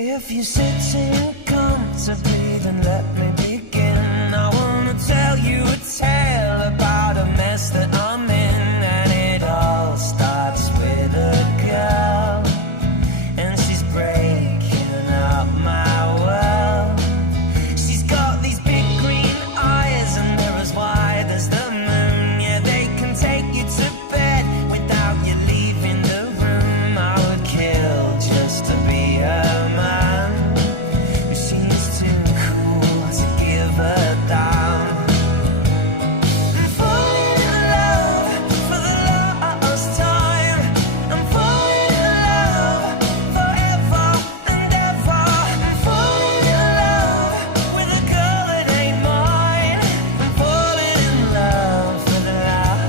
If you're sitting comfortably, then let me begin. I wanna tell you a tale about a mess that I'm in, and it all starts with a girl, and she's breaking up my world. She's got these big green eyes, and they're as wide as the moon. Yeah, they can take you to bed without you leaving the room. I would kill just to be her man. She's too cool to give her down. I'm falling in love for the last time. I'm falling in love forever and ever. I'm falling in love with a girl that ain't mine. I'm falling in love for the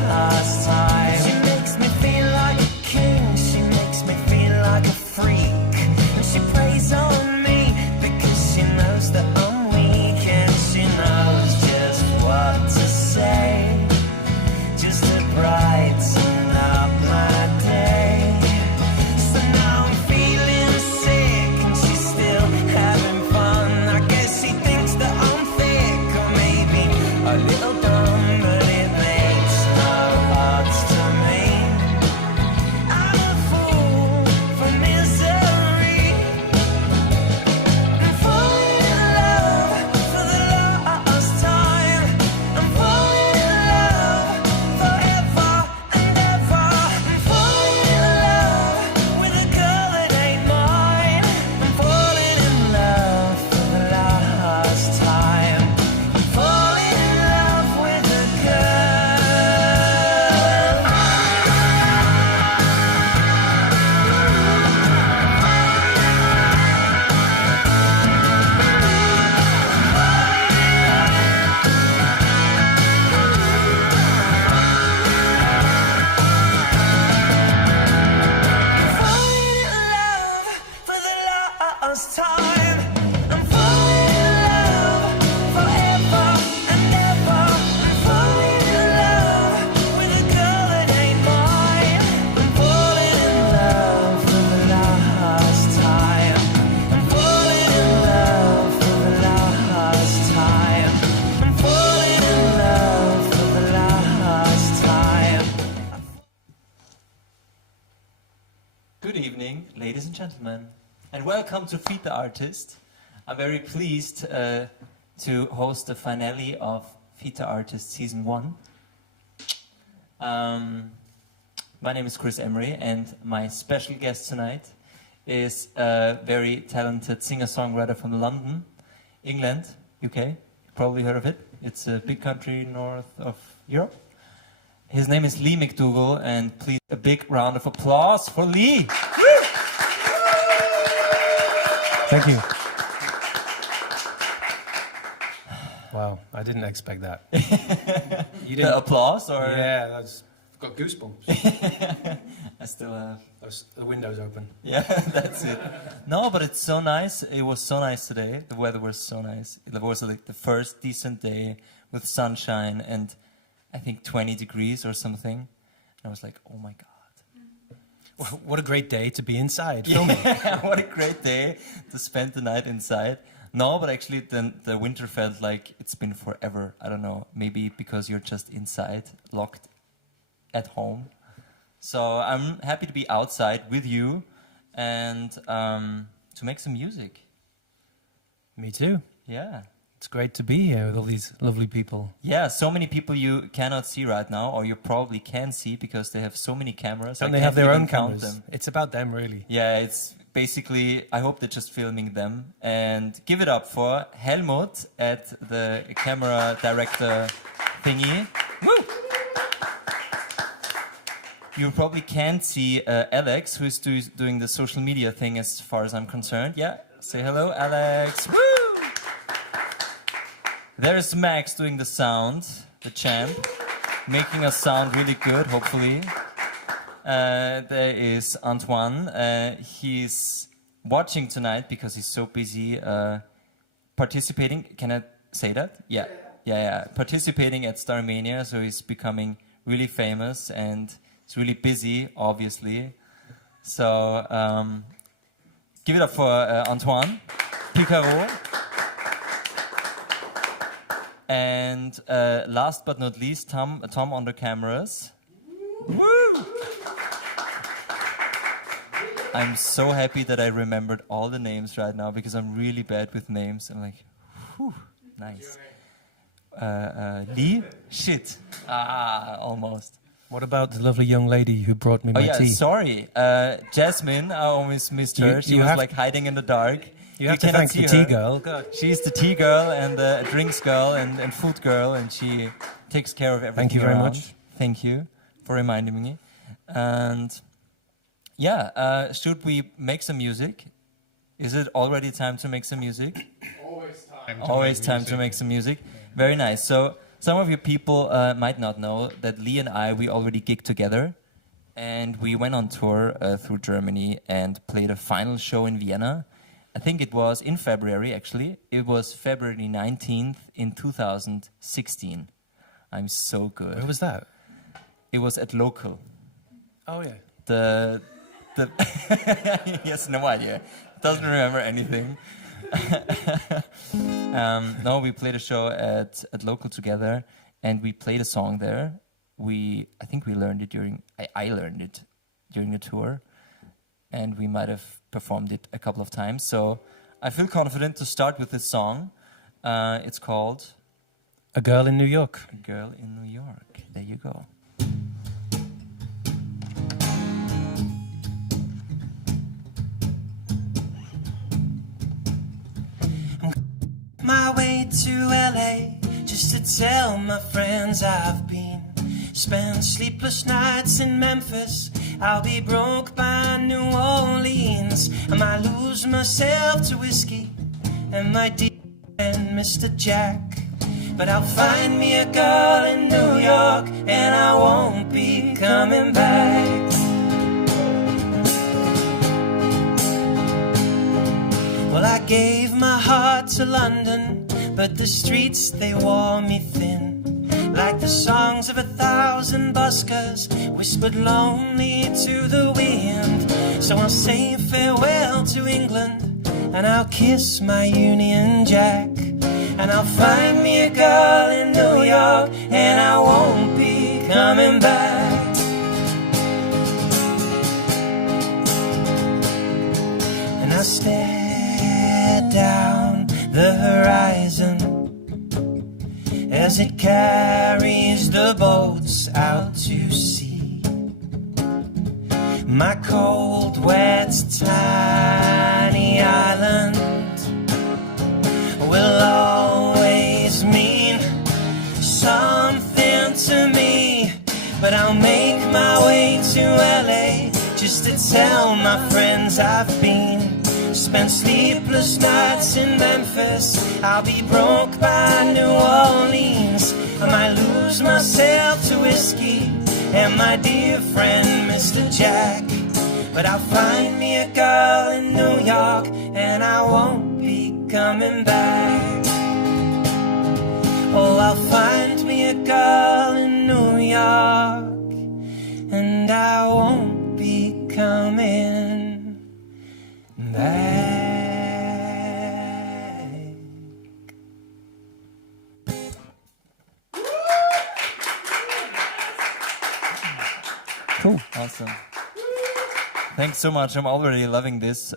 last time. She makes me feel like a king. She makes me feel like a freak. And she preys on me because she knows that I'm weak, and she knows just what to say, just to brighten up my day. So now I'm feeling sick, and she's still having fun. I guess she thinks that I'm thick, or maybe a little dumb, but it makes no odds to me. I'm a fool for misery. I'm falling in love for the last time. I'm falling in love forever and ever. I'm falling in love with a girl that ain't mine. I'm falling in love for the last time. I'm falling in love with a falling in love for the last time. I'm falling in love forever and ever. I'm falling in love with a girl that ain't mine. I'm falling in love for the last time. I'm falling in love for the last time. I'm falling in love for the last time. Good evening, ladies and gentlemen, and welcome to Feed the Artist. I'm very pleased to host the finale of Feed the Artist Season 1. My name is Chris Emray, and my special guest tonight is a very talented singer-songwriter from London, England, UK. You probably heard of it. It's a big country north of Europe. His name is Lee MacDougall, and please a big round of applause for Lee. Thank you. Wow, I didn't expect that. You The applause, or Yeah, I've got goosebumps. I still have. The window's open. Yeah, that's it. No, but it's so nice. It was so nice today. The weather was so nice. It was like the first decent day with sunshine and I think 20 degrees or something. And I was like, oh my God. What a great day to be inside filming. Yeah, what a great day to spend the night inside. No, but actually the winter felt like it's been forever. I don't know, maybe because you're just inside, locked at home. So I'm happy to be outside with you and to make some music. Me too. Yeah. It's great to be here with all these lovely people. Yeah, so many people you cannot see right now, or you probably can see because they have so many cameras. And I they have can't their even own count cameras. them. It's about them, really. Yeah, it's basically, I hope they're just filming them. And give it up for Helmut at the camera director thingy. Woo! You probably can't see Alex, who's doing the social media thing as far as I'm concerned. Yeah, say hello, Alex. Woo! There's Max doing the sound, the champ, making us sound really good, hopefully. There is Antoine. He's watching tonight because he's so busy participating. Can I say that? Yeah. Participating at Starmania, so he's becoming really famous and he's really busy, obviously. So Give it up for Antoine Picaro. And last but not least, Tom on the cameras. Woo! I'm so happy that I remembered all the names right now because I'm really bad with names. I'm like, whew, nice. Lee? Shit. Almost. What about the lovely young lady who brought me my tea? Sorry. Jasmine, I almost missed her. She was like hiding in the dark. You have to thank the tea girl. God. She's the tea girl and the drinks girl and food girl, and she takes care of everything. Thank you very much. Thank you for reminding me. And yeah, should we make some music? Is it already time to make some music? Always time to make some music. Very nice. So some of you people might not know that Lee and I, we already gigged together. And we went on tour through Germany and played a final show in Vienna. I think it was in February, actually. It was February 19th in 2016. I'm so good. Where was that? It was at Local. Oh, yeah. The he has no idea. Doesn't remember anything. No, we played a show at Local together, and we played a song there. I think we learned it I learned it during the tour, and we might have performed it a couple of times. So I feel confident to start with this song. It's called A Girl in New York. A Girl in New York. There you go. My way to LA just to tell my friends I've been. Spent sleepless nights in Memphis. I'll be broke by New Orleans. I might lose myself to whiskey and my dear friend Mr. Jack. But I'll find me a girl in New York and I won't be coming back. Well, I gave my heart to London, but the streets, they wore me thin. Like the songs of 1,000 buskers, whispered lonely to the wind. So I'll say farewell to England, and I'll kiss my Union Jack. And I'll find me a girl in New York, and I won't be coming back. And I stare down the horizon as it carries the boats out to sea. My cold, wet, tiny island will always mean something to me. But I'll make my way to LA just to tell my friends I've been. Spent sleepless nights in Memphis. I'll be broke by New Orleans. I might lose myself to whiskey and my dear friend Mr. Jack. But I'll find me a girl in New York and I won't be coming back. Oh, I'll find me a girl in New York and I won't be coming back. Cool. Awesome. Thanks so much. I'm already loving this,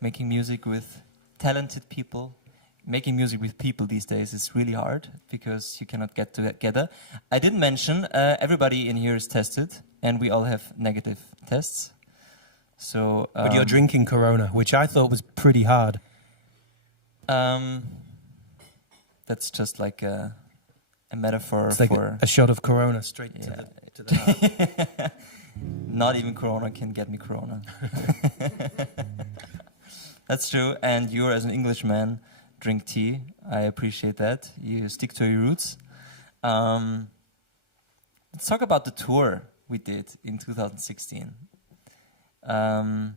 making music with talented people. Making music with people these days is really hard because you cannot get together. I didn't mention, everybody in here is tested and we all have negative tests. So, But you're drinking Corona, which I thought was pretty hard. That's just like a metaphor It's like for... a shot of Corona straight to the heart. Not even Corona can get me Corona. That's true. And you, as an Englishman, drink tea. I appreciate that. You stick to your roots. Let's talk about the tour we did in 2016. I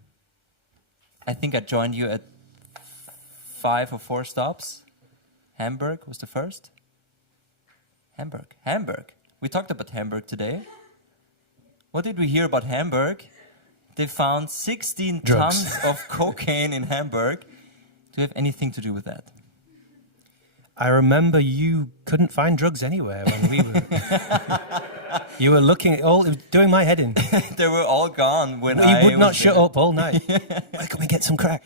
think I joined you at 5 or 4 stops. Hamburg was the first. Hamburg. We talked about Hamburg today. What did we hear about Hamburg? they found 16 Drugs. tons of cocaine in Hamburg. Do you have anything to do with that? I remember you couldn't find drugs anywhere when we were. You were looking at all, it was doing my head in. They were all gone when You I would not was shut there. up all night. Where can we get some crack?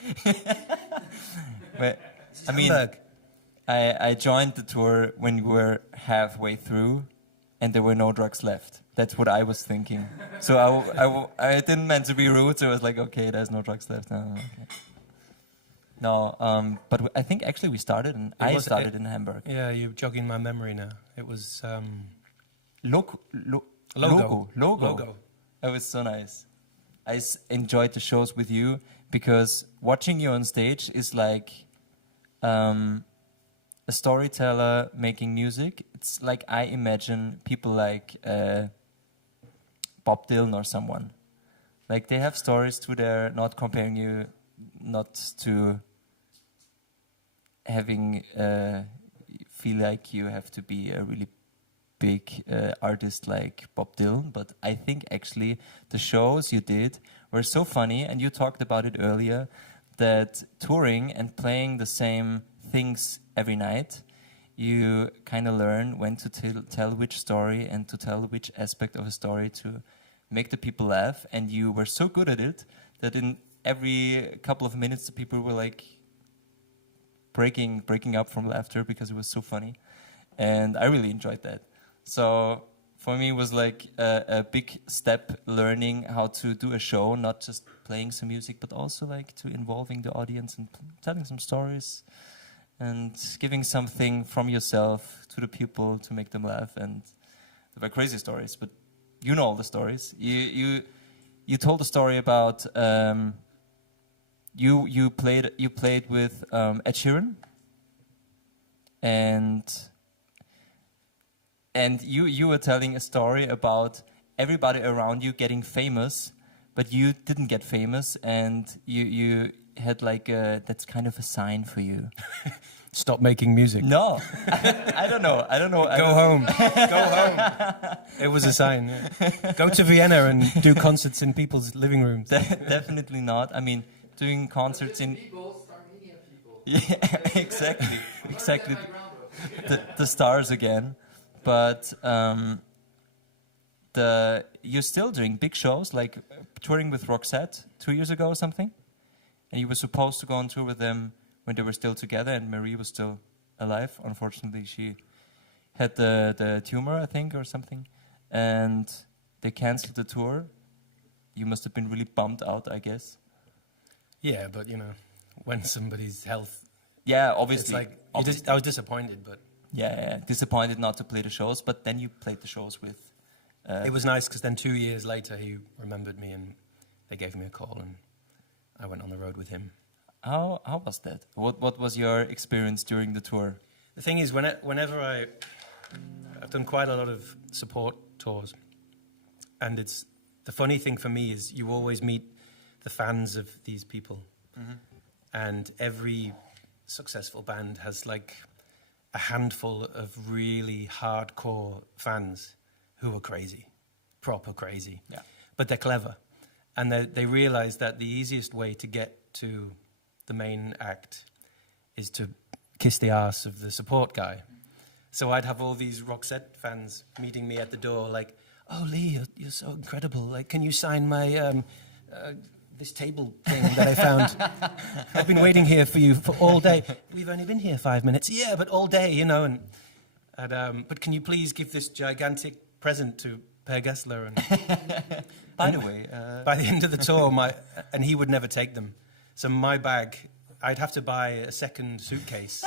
But, I mean, Hamburg. I joined the tour when we were halfway through, and there were no drugs left. That's what I was thinking. So I didn't meant to be rude. So I was like, okay, there's no drugs left. Okay. No, but I think actually we started, and I started in Hamburg. Yeah, you're jogging my memory now. It was Logo. Logo. That was so nice. I enjoyed the shows with you because watching you on stage is like a storyteller making music. It's like I imagine people like Bob Dylan or someone. Like they have stories to their, not comparing you, not to having feel like you have to be a really big artist like Bob Dylan, but I think actually the shows you did were so funny, and you talked about it earlier, that touring and playing the same things every night, you kind of learn when to tell which story and to tell which aspect of a story to make the people laugh, and you were so good at it that in every couple of minutes the people were like breaking up from laughter because it was so funny, and I really enjoyed that. So for me it was like a big step learning how to do a show, not just playing some music but also like to involving the audience and telling some stories and giving something from yourself to the people to make them laugh. And they were crazy stories, but you know all the stories. You told a story about you played with Ed Sheeran, and you were telling a story about everybody around you getting famous, but you didn't get famous, and you had like that's kind of a sign for you. Stop making music. No, I don't know. Go home. Go home. It was a sign. Yeah. Go to Vienna and do concerts in people's living rooms. Definitely not. I mean, doing concerts in. People start media people. Yeah, exactly. The stars again, but you're still doing big shows, like touring with Roxette 2 years ago or something, and you were supposed to go on tour with them when they were still together and Marie was still alive. Unfortunately, she had the tumor, I think, or something, and they canceled the tour. You must have been really bummed out, I guess. Yeah, but you know, when somebody's health, Yeah, it's obviously. like obviously. I was disappointed, but Yeah, disappointed not to play the shows, but then you played the shows with. it was nice because then 2 years later he remembered me and they gave me a call and I went on the road with him. How was that? What was your experience during the tour? The thing is, whenever I've done quite a lot of support tours, and it's the funny thing for me is you always meet the fans of these people, and every successful band has like a handful of really hardcore fans who are crazy, proper crazy, Yeah. but they're clever, and they realize that the easiest way to get to the main act is to kiss the ass of the support guy. So I'd have all these Roxette fans meeting me at the door like, oh, Lee, you're so incredible. Like, can you sign my, this table thing that I found? I've been waiting here for you for all day. We've only been here 5 minutes. Yeah, but all day, you know. And but can you please give this gigantic present to Per Gessler? And By the way, by the end of the tour, and he would never take them. So my bag, I'd have to buy a second suitcase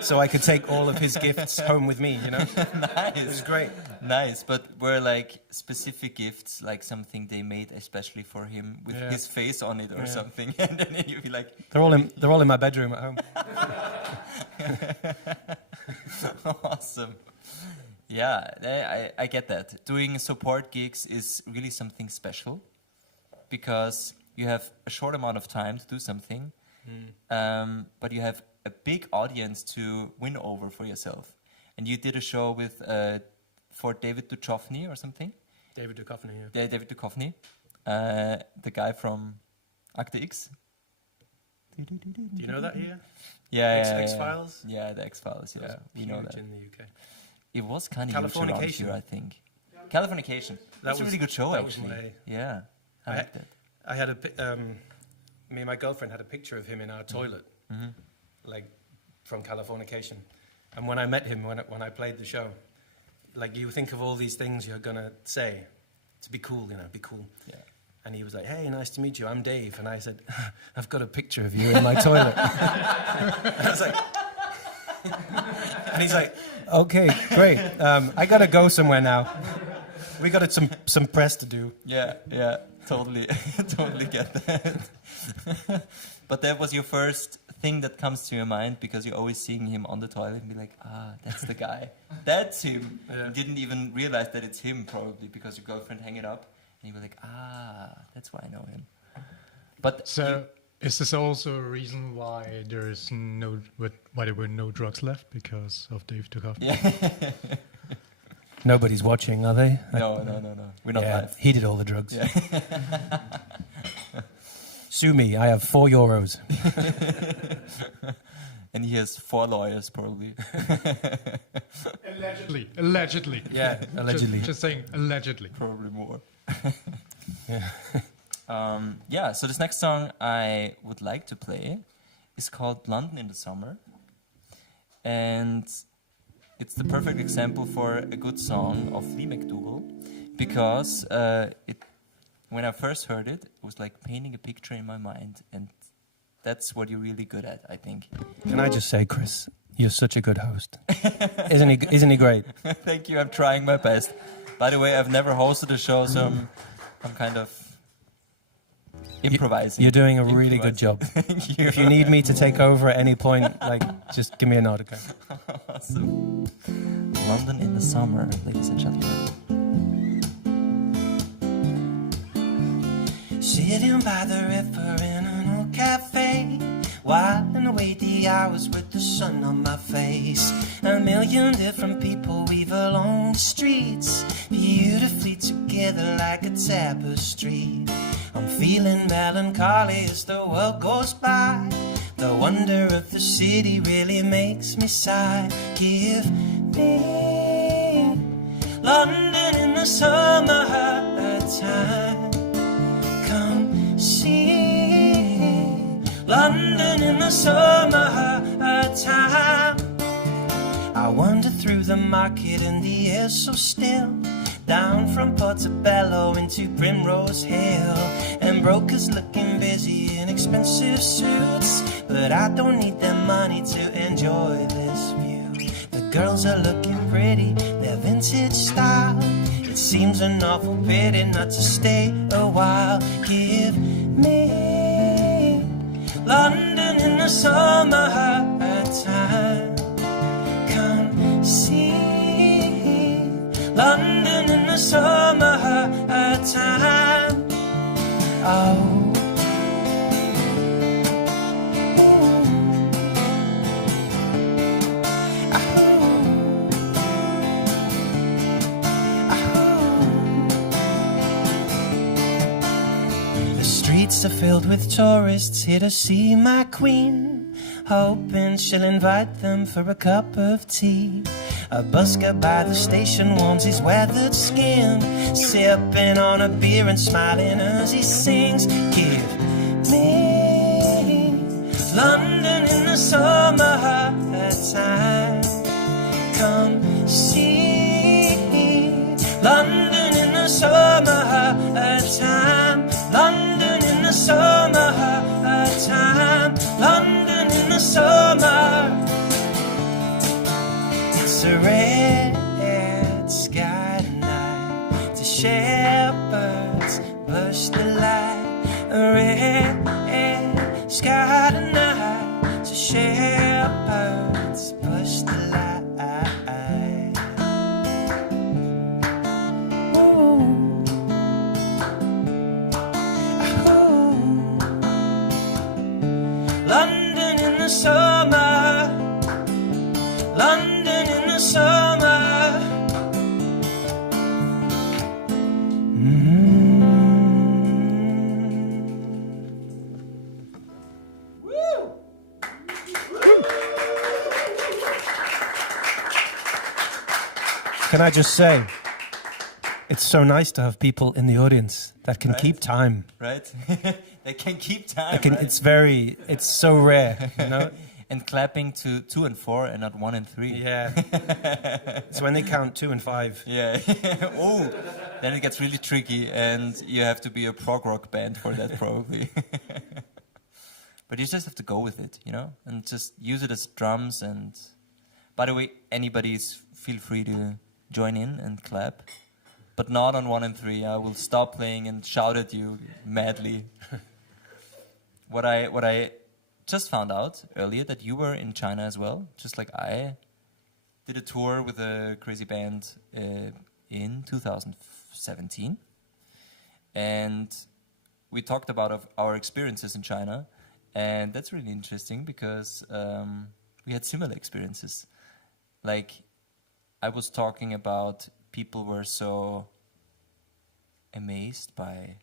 so I could take all of his gifts home with me, you know? nice. It was great. Nice, but were like specific gifts, like something they made especially for him with Yeah. his face on it or Yeah. something, and then you'd be like, They're all in my bedroom at home. awesome. Yeah, I get that. Doing support gigs is really something special because you have a short amount of time to do something, but you have a big audience to win over for yourself. And you did a show with for David Duchovny or something. David Duchovny, yeah. Yeah, David Duchovny. the guy from Akte X. Do you know that here? Yeah, X-Files? Yeah, the X-Files, yeah. We know Huge that. in the UK. It was kind of huge around Californication. here, I think. Californication. That's a really good show, that was actually. my- Yeah, I I- liked it. I had me and my girlfriend had a picture of him in our toilet, like from Californication. And when I met him, when I played the show, like you think of all these things you're gonna say to be cool, be cool. Yeah. And he was like, "Hey, nice to meet you. I'm Dave." And I said, "I've got a picture of you in my toilet." And I was like, and he's like, "Okay, great. I gotta go somewhere now. We got some press to do." Yeah, totally, totally get that. But that was your first thing that comes to your mind because you're always seeing him on the toilet and be like, that's the guy. That's him. Yeah. You didn't even realize that it's him probably because your girlfriend hang it up and you were like, that's why I know him. But So, is this also a reason why there were no drugs left because of Dave took off? yeah. Nobody's watching, are they? No. We're not Yeah, live. he did all the drugs. Yeah. Sue me. I have €4. And he has 4 lawyers probably. Allegedly. Yeah, allegedly. Just saying, allegedly. Probably more. Yeah. So this next song I would like to play is called London in the Summer. And it's the perfect example for a good song of Lee MacDougall because when I first heard it, it was like painting a picture in my mind, and that's what you're really good at, I think. Can I just say, Chris, you're such a good host. Isn't he great? Thank you, I'm trying my best. By the way, I've never hosted a show, so I'm kind of improvising. You're doing a really good job. Thank you. If you need me to take over at any point, just give me a nod, okay? Awesome. London in the summer, ladies and gentlemen. Sitting by the river in an old cafe, whiling away the hours with the sun on my face. A million different people weave along the streets, beautifully together like a tapestry. I'm feeling melancholy as the world goes by. The wonder of the city really makes me sigh. Give me London in the summer time. Come see London in the summer time. I wander through the market and the air's so still, down from Portobello into Primrose Hill, and brokers looking busy in expensive suits, but I don't need their money to enjoy this view. The girls are looking pretty, their vintage style. It seems an awful pity not to stay a while. Give me London in the summer time. Come see London in the summer time. Oh. The streets are filled with tourists here to see my queen, hoping she'll invite them for a cup of tea. A busker by the station warms his weathered skin, sipping on a beer and smiling as he sings. Give me London in the summer time. Come see London in the summer time. London in the summer time. London in the summer. It's a red sky tonight. To shepherds blush the light. A red sky tonight. To shepherds blush the light. Ooh. Ooh. London in the summer. London in the summer. can I just say, it's so nice to have people in the audience that can Right. keep time. Right? They can keep time. They can, right? it's so rare, you know? And clapping to 2 and 4 and not 1 and 3. Yeah. It's when they count 2 and 5. Yeah. Oh, then it gets really tricky, and you have to be a prog rock band for that, probably. But you just have to go with it, you know, and just use it as drums. And by the way, anybody's feel free to join in and clap, but not on 1 and 3. I will stop playing and shout at you madly. What I just found out earlier that you were in China as well, just like I did a tour with a crazy band in 2017, and we talked about our experiences in China, and that's really interesting because we had similar experiences. Like, I was talking about people were so amazed by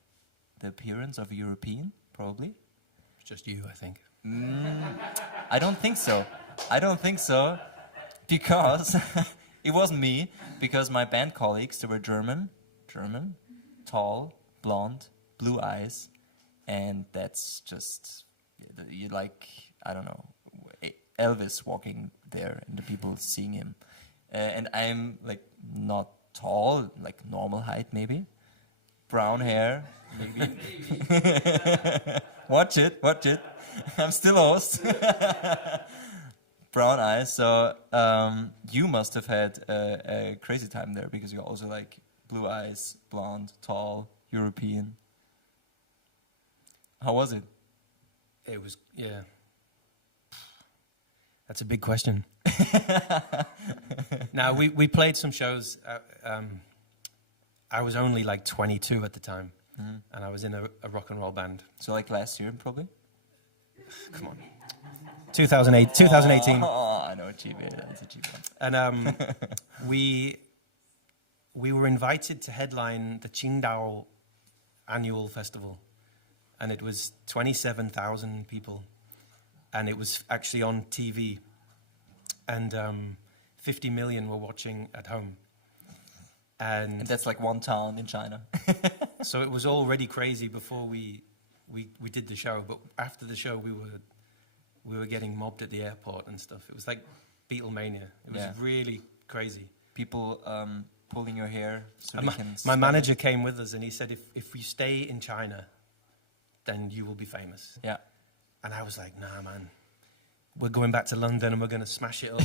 the appearance of a European, probably. It's just you, I think. I don't think so. I don't think so, because it wasn't me, because my band colleagues, they were German, tall, blonde, blue eyes, and that's just, you like, I don't know, Elvis walking there and the people seeing him. And I'm like not tall, like normal height maybe, brown hair, maybe. Watch it. I'm still host. Brown eyes. So you must have had a crazy time there, because you're also like blue eyes, blonde, tall, European. How was it? It was, yeah. That's a big question. Now, we played some shows. I was only like 22 at the time, and I was in a rock and roll band. So like last year, probably? Come on. 2018. Oh, I know a cheap one. That's a cheap one. And we were invited to headline the Qingdao annual festival, and it was 27,000 people, and it was actually on TV, and 50 million were watching at home. And that's like one town in China. so it was already crazy before we did the show, but after the show we were getting mobbed at the airport and stuff. It was like Beatlemania. It was really crazy. People pulling your hair so they can My smell manager it. came with us, and he said, if you stay in China, then you will be famous. Yeah. And I was like, nah, man. We're going back to London and we're going to smash it up.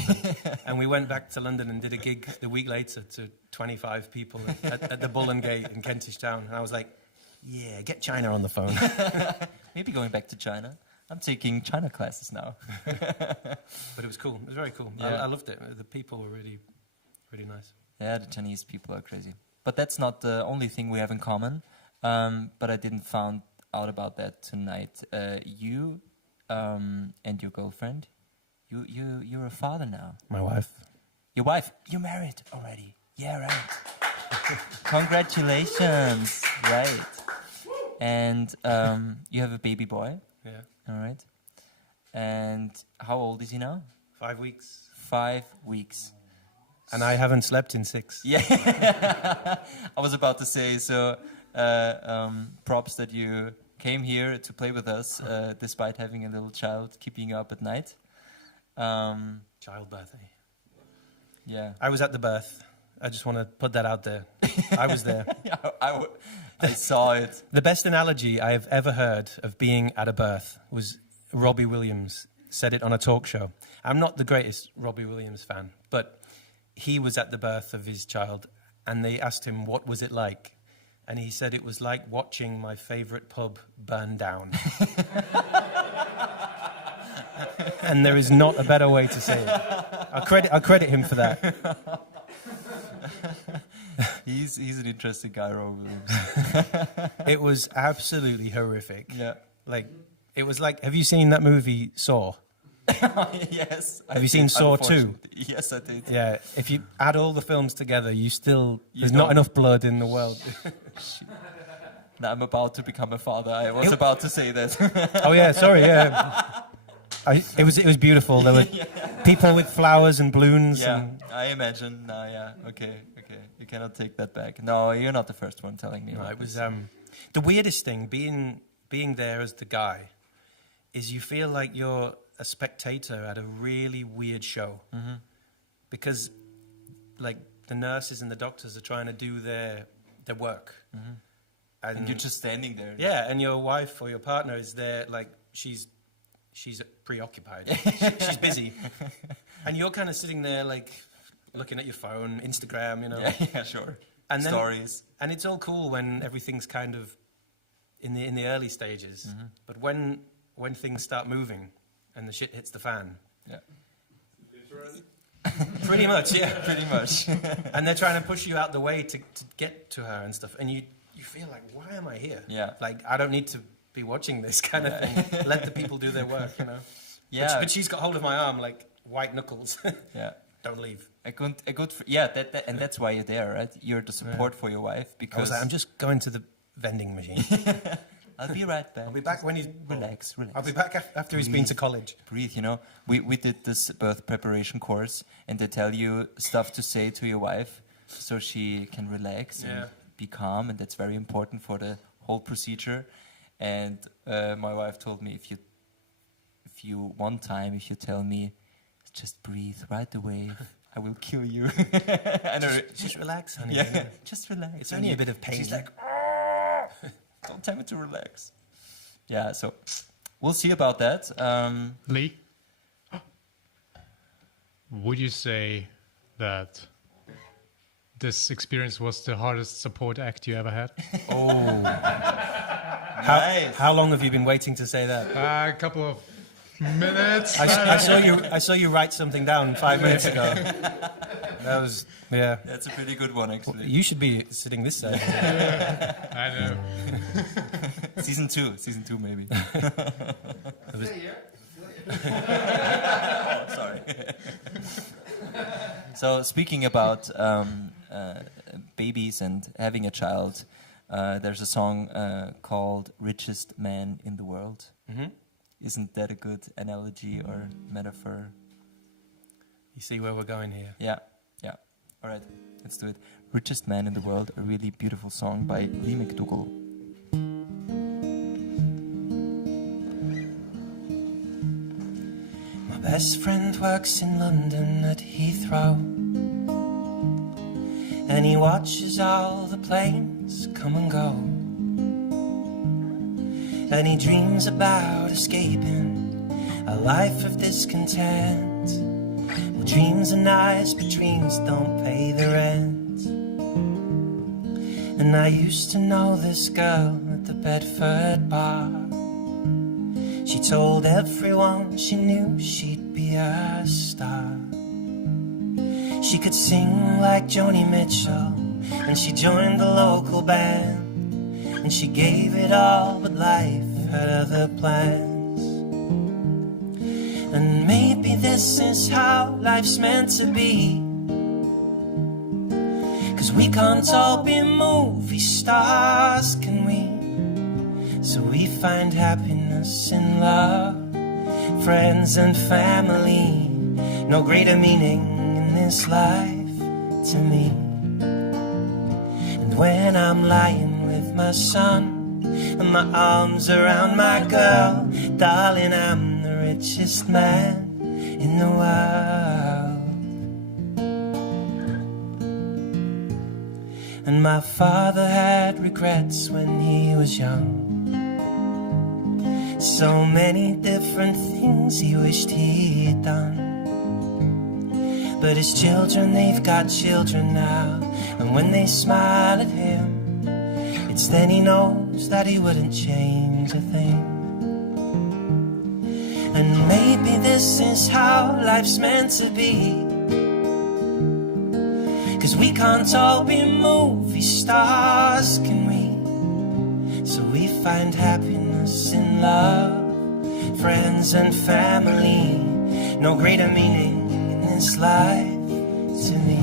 And we went back to London and did a gig the week later to 25 people at the Bull and Gate in Kentish Town. And I was like, yeah, get China on the phone. Maybe going back to China. I'm taking China classes now. But it was cool. It was very cool. Yeah. I loved it. The people were really, really nice. Yeah, the Chinese people are crazy. But that's not the only thing we have in common. But I didn't find out about that tonight. You and your girlfriend, you're a father now. My wife. Your wife, you're married already. Yeah, right. Congratulations. Right. And you have a baby boy. Yeah. All right. And how old is he now? 5 weeks. 5 weeks. And I haven't slept in 6. Yeah. I was about to say, so props that you came here to play with us, despite having a little child keeping you up at night. Childbirth, eh? Yeah. I was at the birth. I just want to put that out there. I was there. I saw it. The best analogy I have ever heard of being at a birth was Robbie Williams said it on a talk show. I'm not the greatest Robbie Williams fan, but he was at the birth of his child, and they asked him, what was it like? And he said it was like watching my favorite pub burn down. And there is not a better way to say it. I'll credit him for that. He's an interesting guy, Robbie Williams. It was absolutely horrific. Yeah. Like, it was like, have you seen that movie Saw? Yes. Have you seen Saw 2? Unfortunately. Yes, I did. Yeah, if you add all the films together, there's don't- not enough blood in the world. Now I'm about to become a father. I was about to say that. Oh yeah, sorry, yeah. It was beautiful. There were people with flowers and balloons. Yeah, And I imagine. Yeah, okay. cannot take that back. No, you're not the first one telling me. No, about it was this. the weirdest thing being there as the guy is you feel like you're a spectator at a really weird show because like the nurses and the doctors are trying to do their work And you're just standing there. yeah, and your wife or your partner is there like she's preoccupied. She's busy. And you're kind of sitting there like looking at your phone, Instagram, you know. Yeah, sure. And then- Stories. And it's all cool when everything's kind of in the early stages. But when things start moving and the shit hits the fan. Yeah. Pretty much, yeah. Pretty much. And they're trying to push you out the way to get to her and stuff. And you feel like, why am I here? Yeah. Like, I don't need to be watching this kind of thing. Let the people do their work, you know. Yeah. But she's got hold of my arm like white knuckles. Yeah. Don't leave. A good and that's why you're there, right? You're the support for your wife I was because like, I'm just going to the vending machine. I'll be right back. I'll be back when he's... Relax. I'll be back after he's been to college. Breathe, you know. We did this birth preparation course, and they tell you stuff to say to your wife so she can relax and be calm, and that's very important for the whole procedure. And my wife told me if you tell me just breathe right away, I will kill you. And Just relax, honey. yeah, just relax. It's only a bit of pain. She's like, don't tell me to relax. Yeah, so we'll see about that. Lee, would you say that this experience was the hardest support act you ever had? Nice. How long have you been waiting to say that? A couple of minutes. I saw you write something down 5 minutes ago. That was That's a pretty good one, actually. You should be sitting this side. I know. Season two, maybe. Stay here. Oh, sorry. So speaking about babies and having a child, there's a song called "Richest Man in the World." Mm-hmm. Isn't that a good analogy or metaphor? You see where we're going here. Yeah. All right, let's do it. "Richest Man in the World," a really beautiful song by Lee MacDougall. My best friend works in London at Heathrow, and he watches all the planes come and go, and he dreams about escaping a life of discontent. Well, dreams are nice, but dreams don't pay the rent. And I used to know this girl at the Bedford bar. She told everyone she knew she'd be a star. She could sing like Joni Mitchell, and she joined the local band, and she gave it all, but life had other plans. And maybe this is how life's meant to be, 'cause we can't all be movie stars, can we? So we find happiness in love, friends and family. No greater meaning in this life to me. And when I'm lying with my son and my arms around my girl, darling, I'm the richest man in the world. And my father had regrets when he was young. So many different things he wished he'd done. But his children, they've got children now, and when they smile at him, it's then he knows that he wouldn't change a thing. And maybe this is how life's meant to be, 'cause we can't all be movie stars, can we? So we find happiness in love, friends and family. No greater meaning in this life to me.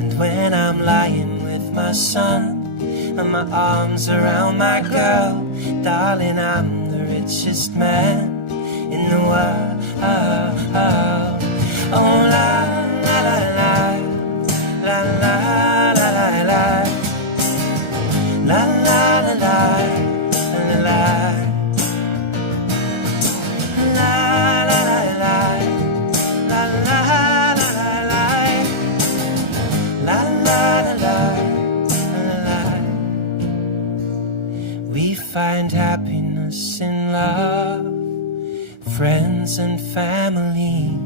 And when I'm lying with my son and my arms around my girl, darling, I'm the richest man in the world. Oh, la la la la la find happiness in love, friends and family.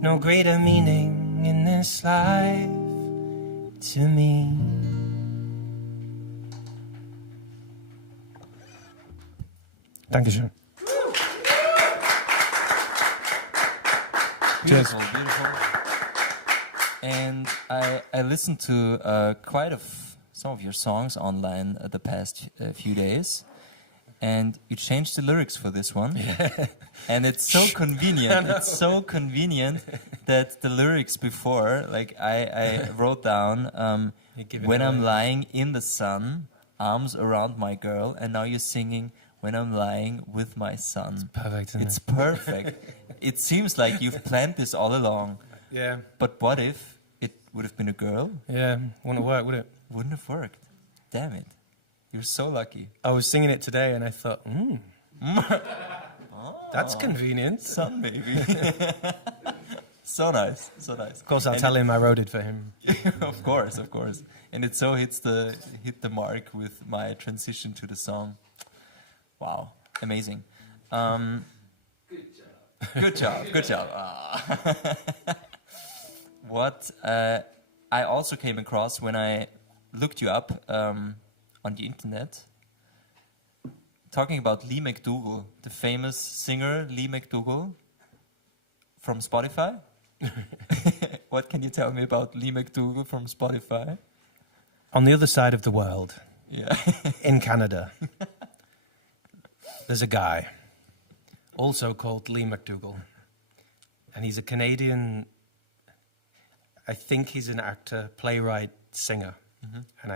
No greater meaning in this life to me. Dankeschön. Beautiful, beautiful. And I listened to some of your songs online the past few days, and you changed the lyrics for this one. And it's so convenient. It's so convenient that the lyrics before, like I wrote down, when I'm lying in the sun, arms around my girl, and now you're singing when I'm lying with my son. Perfect, isn't It's perfect. It seems like you've planned this all along. Yeah. But what if it would have been a girl? Yeah, wouldn't work, would it? Wouldn't have worked. Damn it. You're so lucky. I was singing it today and I thought, that's convenient. Son, maybe. So nice. So nice. Of course, I'll tell him I wrote it for him. Of course, of course. And it so hit the mark with my transition to the song. Wow. Amazing. Good job. Good job. What I also came across when I looked you up on the internet, talking about Lee MacDougall, the famous singer Lee MacDougall from Spotify. What can you tell me about Lee MacDougall from Spotify? On the other side of the world, Yeah. in Canada, there's a guy also called Lee MacDougall. And he's a Canadian, I think he's an actor, playwright, singer. And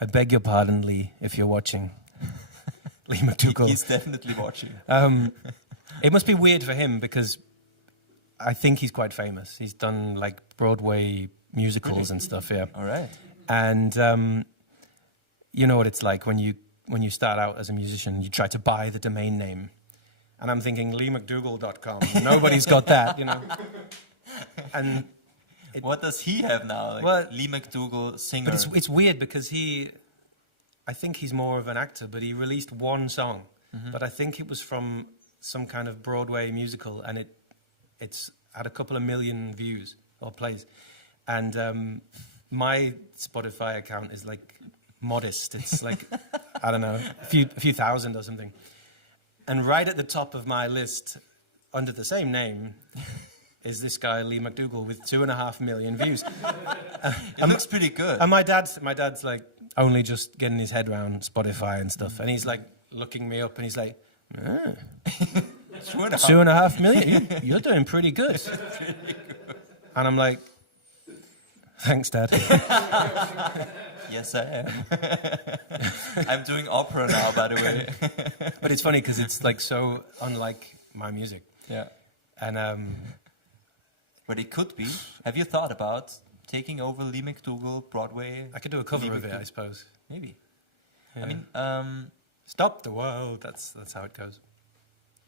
I beg your pardon, Lee, if you're watching. Lee MacDougall. He's definitely watching. It must be weird for him because I think he's quite famous. He's done like Broadway musicals and stuff, yeah. All right. And you know what it's like when you start out as a musician, you try to buy the domain name. And I'm thinking LeeMacDougall.com. Nobody's got that, you know. And What does he have now? Like Well, Lee MacDougall, singer. but it's weird because I think he's more of an actor, but he released one song. But I think it was from some kind of Broadway musical, and it's had a couple of million views or plays. And my Spotify account is like modest. It's like, I don't know, a few thousand or something. And right at the top of my list, under the same name, is this guy, Lee MacDougall, with 2.5 million views. It looks pretty good. And my dad's like only just getting his head around Spotify and stuff. And he's like looking me up and he's like, 2.5 million? You're doing pretty good. And I'm like, thanks, Dad. Yes, I am. I'm doing opera now, by the way. But it's funny because it's like so unlike my music. Yeah. And But it could be. Have you thought about taking over Lee MacDougall, Broadway? I could do a cover Lee of it, MacDougall? I suppose. Maybe. Yeah. I mean, Stop the world. That's how it goes.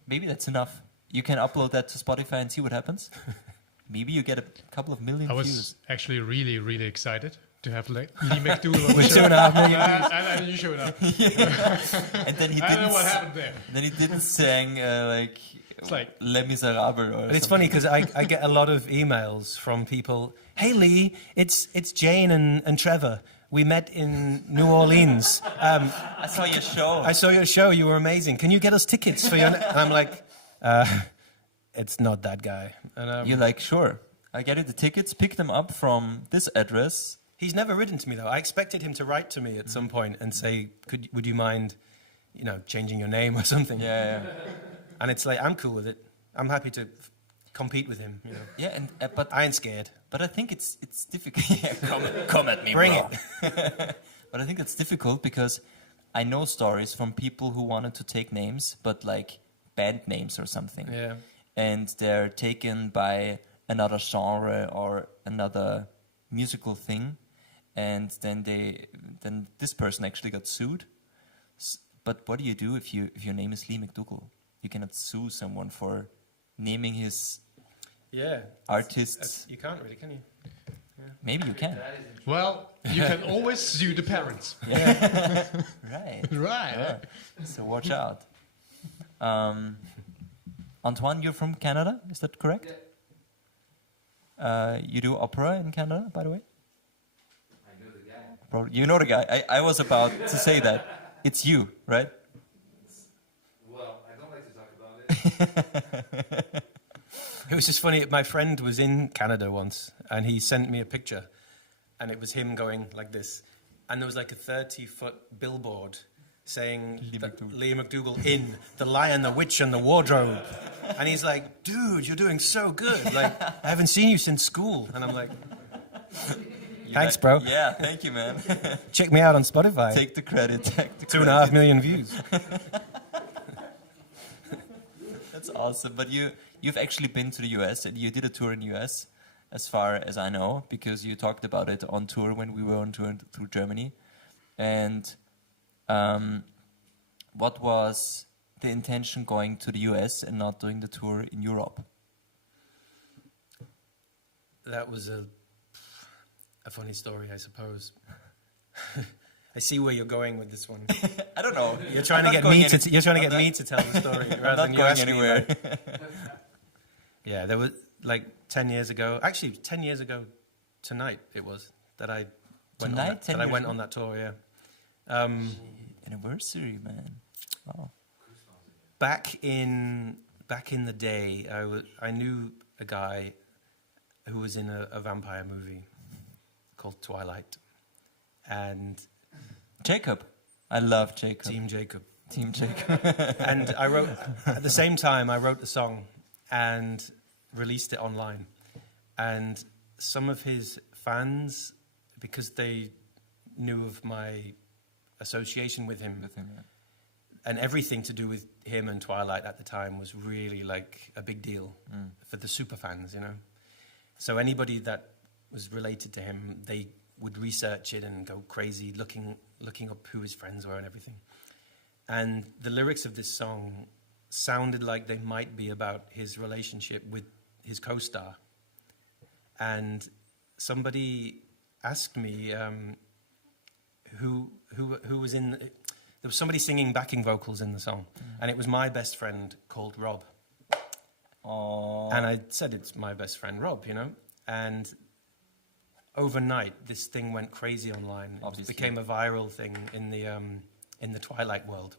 maybe that's enough. You can upload that to Spotify and see what happens. Maybe you get a couple of million I was views. actually really, really excited to have Lee MacDougall on With the show. 2.5 million. And you showed up. And then he I don't didn't. know what happened there. Then he didn't sing like It's like Les Miserables or But it's funny because I get a lot of emails from people. Hey Lee, it's Jane and Trevor. We met in New Orleans. I saw your show. I saw your show. You were amazing. Can you get us tickets for your? And I'm like, it's not that guy. And, You're like, sure. I get you the tickets. Pick them up from this address. he's never written to me though. I expected him to write to me at some point and say, would you mind, changing your name or something? Yeah. And it's like, I'm cool with it. I'm happy to compete with him. Yeah, and but I ain't scared. But I think it's difficult. Yeah, come at me, Bring bro. it. But I think it's difficult because I know stories from people who wanted to take names, but like band names or something. Yeah. And they're taken by another genre or another musical thing, and then this person actually got sued. But what do you do if your name is Lee MacDougall? You cannot sue someone for naming his Yeah. artists. You can't really, can you? Maybe you can. Well, you can always sue the parents. Right. Right. Yeah. So watch out. Antoine, you're from Canada, is that correct? Yeah. You do opera in Canada, by the way? I know the guy. You know the guy. I was about to say that. It's you, right? Well, I don't like to talk about it. It was just funny. My friend was in Canada once, and he sent me a picture, and it was him going like this, and there was like a 30-foot billboard saying Lee MacDougall in The Lion, the Witch, and the Wardrobe, and he's like, "Dude, you're doing so good. Like, I haven't seen you since school," and I'm like, "Thanks, bro. Yeah, thank you, man. Check me out on Spotify. Take the credit. Take the 2.5 million views." That's awesome. But you've actually been to the US and you did a tour in the US, as far as I know, because you talked about it on tour when we were on tour through Germany. And what was the intention going to the US and not doing the tour in Europe? That was a funny story, I suppose. I see where you're going with this one. I don't know. You're trying to get me to tell the story rather than you going asking anywhere. me. Yeah, there was like 10 years ago. Actually, 10 years ago tonight it was that I went Tonight? on 10 that I years went ago? on that tour. Yeah. Anniversary, man. Wow. Back in the day, I knew a guy who was in a vampire movie called Twilight, and Jacob. I love Jacob. Team Jacob. Team Jacob. And I wrote, at the same time, I wrote the song and released it online. And some of his fans, because they knew of my association with him, and everything to do with him and Twilight at the time was really like a big deal for the super fans, you know. So anybody that was related to him, they would research it and go crazy looking up who his friends were and everything. And the lyrics of this song sounded like they might be about his relationship with his co-star. And somebody asked me who was in. There was somebody singing backing vocals in the song, and it was my best friend called Rob. Oh. And I said, it's my best friend Rob, you know. And overnight, this thing went crazy online. Obviously. It became a viral thing in the Twilight world.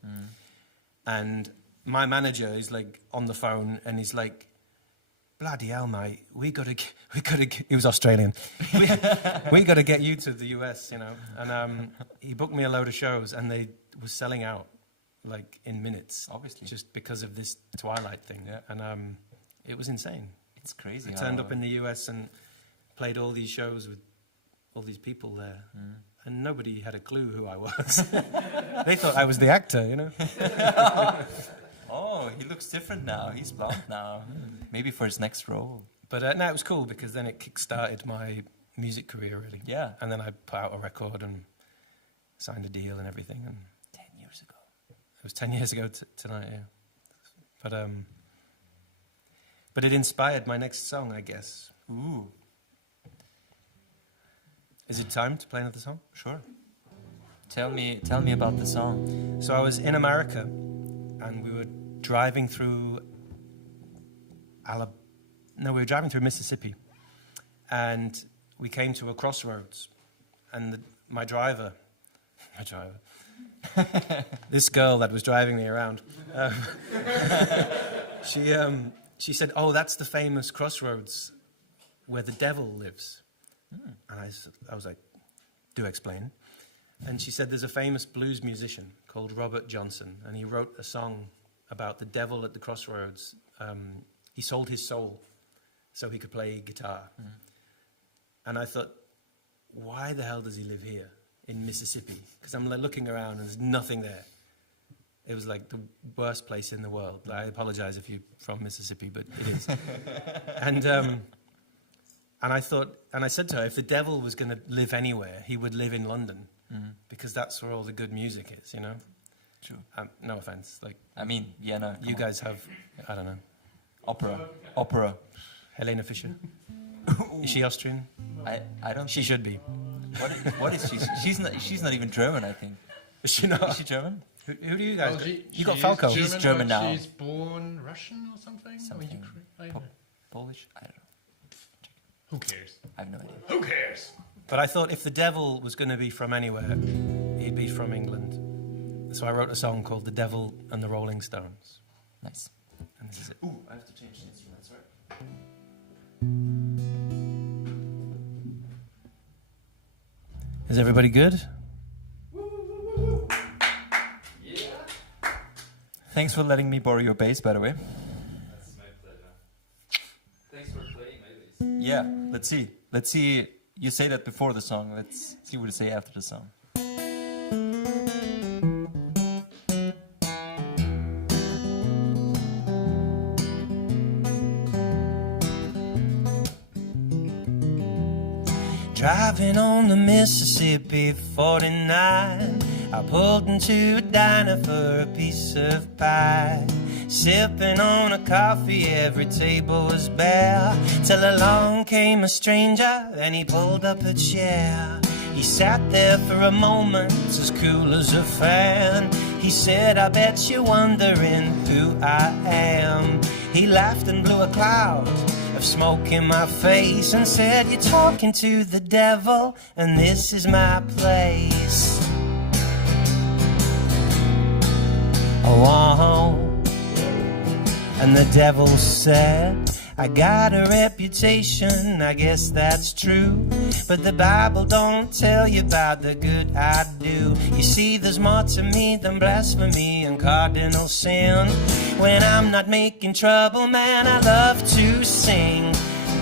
And my manager is like on the phone, and he's like, "Bloody hell, mate, we gotta. He was Australian. We gotta get you to the US, you know." And he booked me a load of shows, and they was selling out like in minutes, Obviously. just because of this Twilight thing. Yeah. And it was insane. It's crazy. I turned up in the US and played all these shows with all these people there, and nobody had a clue who I was. They thought I was the actor, you know. Oh, he looks different now. He's blonde now. Maybe for his next role. But no, it was cool because then it kick-started my music career, really. Yeah. And then I put out a record and signed a deal and everything. And 10 years ago. it was 10 years ago tonight, yeah. But it inspired my next song, I guess. Ooh. Is it time to play another song? Sure. Tell me about the song. So I was in America, and we were driving through we were driving through Mississippi, and we came to a crossroads, and my driver, this girl that was driving me around, she said, "Oh, that's the famous crossroads where the devil lives." And I was like, "Do explain." And she said, "There's a famous blues musician called Robert Johnson, and he wrote a song about the devil at the crossroads. He sold his soul so he could play guitar." And I thought, why the hell does he live here in Mississippi? Because I'm like looking around and there's nothing there. It was like the worst place in the world. I apologize if you're from Mississippi, but it is. And I thought, and I said to her, if the devil was going to live anywhere, he would live in London, because that's where all the good music is, you know? True. No offense. Like, I mean, yeah, no. you guys have, I don't know, Opera. Helena Fisher. Is she Austrian? I don't. She should be. What is she? She's not even German. I think. Is she not? Is she German? Who do you guys? Well, You got she Falco. is She's German but now. She's born Russian or something? Something. Or Ukraine? Polish? I don't know. Who cares? I have no idea. Who cares? But I thought if the devil was going to be from anywhere, he'd be from England. So I wrote a song called "The Devil and the Rolling Stones," Nice. and this is it. Ooh, I have to change the instruments, right? Is everybody good? Thanks for letting me borrow your bass, by the way. That's my pleasure. Thanks for playing my bass. Yeah, let's see. Let's see. You say that before the song. Let's see what you say after the song. Driving on the Mississippi 49, I pulled into a diner for a piece of pie. Sipping on a coffee, every table was bare, till along came a stranger and he pulled up a chair. He sat there for a moment, as cool as a fan. He said, I bet you're wondering who I am. He laughed and blew a cloud of smoke in my face and said, you're talking to the devil and this is my place. Oh, and the devil said, I got a reputation, I guess that's true, but the Bible don't tell you about the good I do. You see, there's more to me than blasphemy and cardinal sin. When I'm not making trouble, man, I love to sing.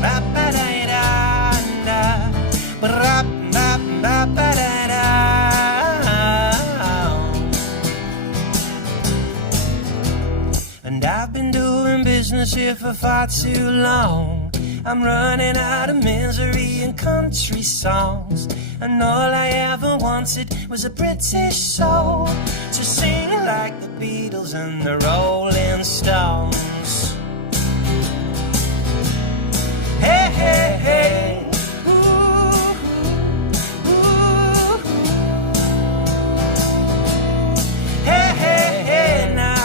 Ba-ba-da-da-da, ba-ba-ba-ba-da-da. And I've been doing business here for far too long. I'm running out of misery and country songs, and all I ever wanted was a British soul to sing like the Beatles and the Rolling Stones. Hey, hey, hey. Ooh, ooh, ooh. Hey, hey, hey now.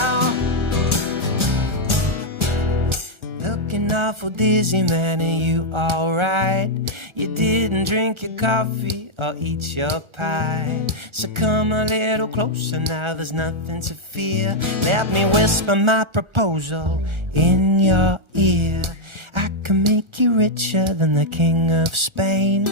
Looking awful dizzy, man, are you alright? You didn't drink your coffee or eat your pie, so come a little closer now, there's nothing to fear. Let me whisper my proposal in your ear. I can make you richer than the King of Spain.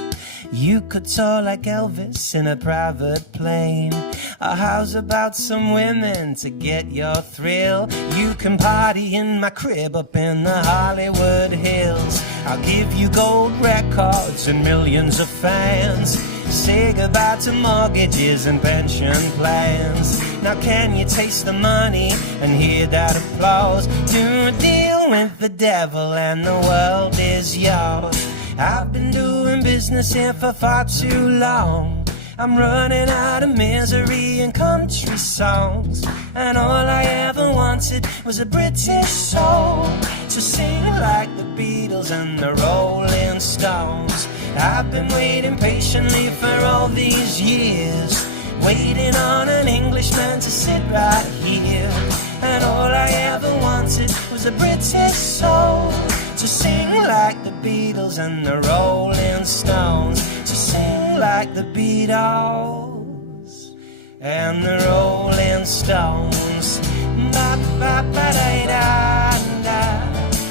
You could tour like Elvis in a private plane. Or how's about some women to get your thrill? You can party in my crib up in the Hollywood Hills. I'll give you gold records and millions of fans. Say goodbye to mortgages and pension plans. Now can you taste the money and hear that applause? Do a deal with the devil and the world is yours. I've been doing business here for far too long. I'm running out of misery and country songs, and all I ever wanted was a British soul to sing like the Beatles and the Rolling Stones. I've been waiting patiently for all these years, waiting on an Englishman to sit right here, and all I ever wanted was a British soul to sing like the Beatles and the Rolling Stones, to sing like the Beatles and the Rolling Stones. Ba-ba-ba-da-da-da,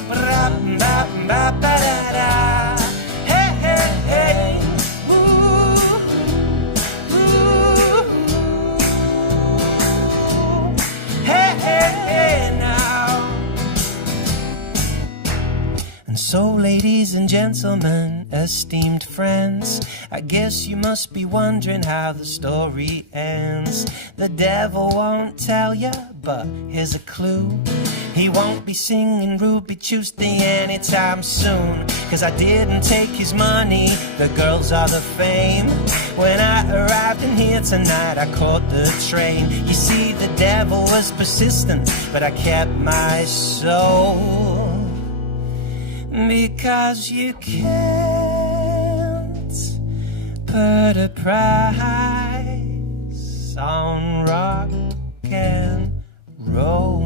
ba-ba-ba-ba-da-da. Hey, hey, hey. Ooh, ooh. Hey, hey, hey now. And so, ladies and gentlemen, esteemed friends, I guess you must be wondering how the story ends. The devil won't tell ya, but here's a clue. He won't be singing Ruby Tuesday anytime soon, 'cause I didn't take his money, the girls are the fame. When I arrived in here tonight, I caught the train. You see, the devil was persistent, but I kept my soul. because you can't put a price on rock and roll.